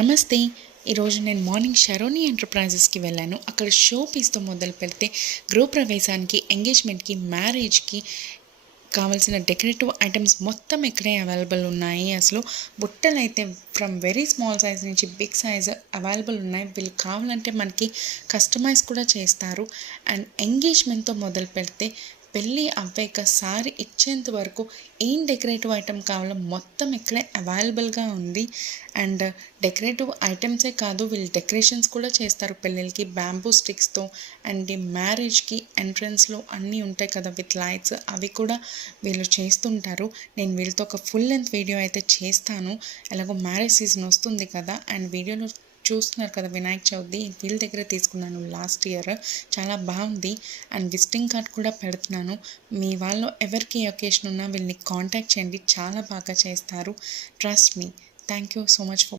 నమస్తే. ఈరోజు నేను మార్నింగ్ షరోని ఎంటర్ప్రైజెస్కి వెళ్ళాను. అక్కడ షో పీస్తో మొదలు పెడితే గృహప్రవేశానికి, ఎంగేజ్మెంట్కి, మ్యారేజ్కి కావాల్సిన డెకరేటివ్ ఐటమ్స్ మొత్తం ఇక్కడే అవైలబుల్ ఉన్నాయి. అసలు బుట్టలు అయితే ఫ్రమ్ వెరీ స్మాల్ సైజ్ నుంచి బిగ్ సైజ్ అవైలబుల్ ఉన్నాయి. వీళ్ళు కావాలంటే మనకి కస్టమైజ్ కూడా చేస్తారు. అండ్ ఎంగేజ్మెంట్తో మొదలు పెడితే పెళ్ళి అవ్వాక సారీ ఇచ్చేంత వరకు ఏం డెకరేటివ్ ఐటమ్ కావాలో మొత్తం ఇక్కడే అవైలబుల్గా ఉంది. అండ్ డెకరేటివ్ ఐటమ్సే కాదు, వీళ్ళు డెకరేషన్స్ కూడా చేస్తారు పెళ్ళిళ్ళకి బ్యాంబూ స్టిక్స్తో. అండ్ ఈ మ్యారేజ్కి ఎంట్రన్స్లో అన్నీ ఉంటాయి కదా విత్ లైట్స్, అవి కూడా వీళ్ళు చేస్తుంటారు. నేను వీళ్ళతో ఒక ఫుల్ లెంత్ వీడియో అయితే చేస్తాను. ఎలాగో మ్యారేజ్ సీజన్ వస్తుంది కదా. అండ్ వీడియోలో చూస్తున్నారు కదా, వినాయక చవితి వీళ్ళ దగ్గర తీసుకున్నాను లాస్ట్ ఇయర్. చాలా బాగుంది. అండ్ విజిటింగ్ కార్డ్ కూడా పెడుతున్నాను. మీ వాళ్ళు ఎవరికి ఒకేషన్ ఉన్నా వీళ్ళని కాంటాక్ట్ చేయండి, చాలా బాగా చేస్తారు. Trust me. Thank you so much for